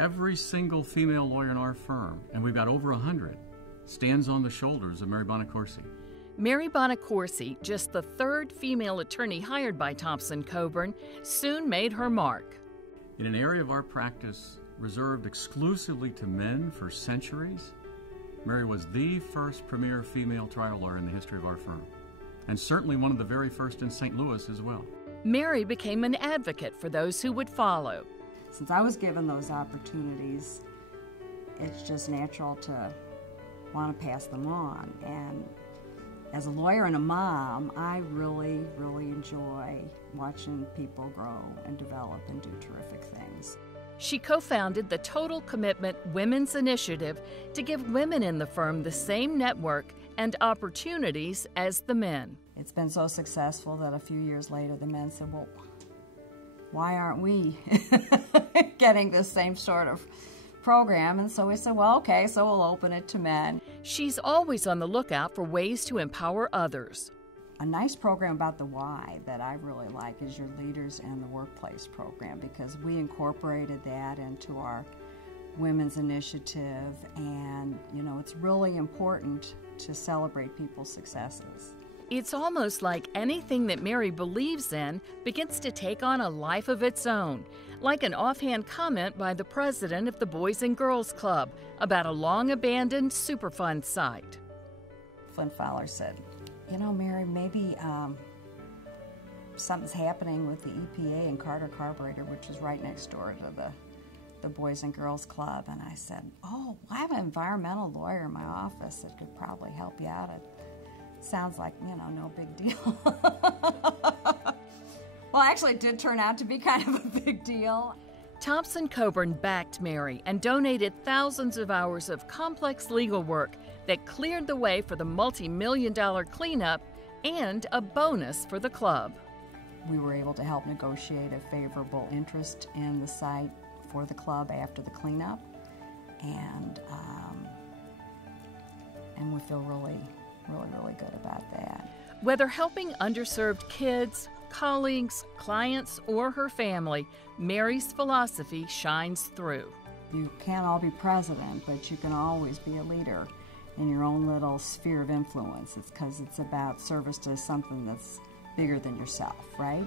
Every single female lawyer in our firm, and we've got over 100, stands on the shoulders of Mary Bonacorsi. Mary Bonacorsi, just the third female attorney hired by Thompson Coburn, soon made her mark. In an area of our practice reserved exclusively to men for centuries, Mary was the first premier female trial lawyer in the history of our firm, and certainly one of the very first in St. Louis as well. Mary became an advocate for those who would follow. Since I was given those opportunities, it's just natural to want to pass them on. And as a lawyer and a mom, I really, really enjoy watching people grow and develop and do terrific things. She co-founded the Total Commitment Women's Initiative to give women in the firm the same network and opportunities as the men. It's been so successful that a few years later the men said, well, why aren't we getting this same sort of program? And so we said, well, okay, so we'll open it to men. She's always on the lookout for ways to empower others. A nice program about the Y that I really like is your Leaders in the Workplace program, because we incorporated that into our women's initiative, and it's really important to celebrate people's successes. It's almost like anything that Mary believes in begins to take on a life of its own, like an offhand comment by the president of the Boys and Girls Club about a long-abandoned Superfund site. Flint Fowler said, Mary, maybe something's happening with the EPA and Carter Carburetor, which is right next door to the Boys and Girls Club. And I said, oh, I have an environmental lawyer in my office that could probably help you out. It sounds like, no big deal. Well, actually, it did turn out to be kind of a big deal. Thompson Coburn backed Mary and donated thousands of hours of complex legal work that cleared the way for the multi-million-dollar cleanup and a bonus for the club. We were able to help negotiate a favorable interest in the site for the club after the cleanup, and we feel really good about that. Whether helping underserved kids, colleagues, clients, or her family, Mary's philosophy shines through. You can't all be president, but you can always be a leader in your own little sphere of influence. It's because it's about service to something that's bigger than yourself, right?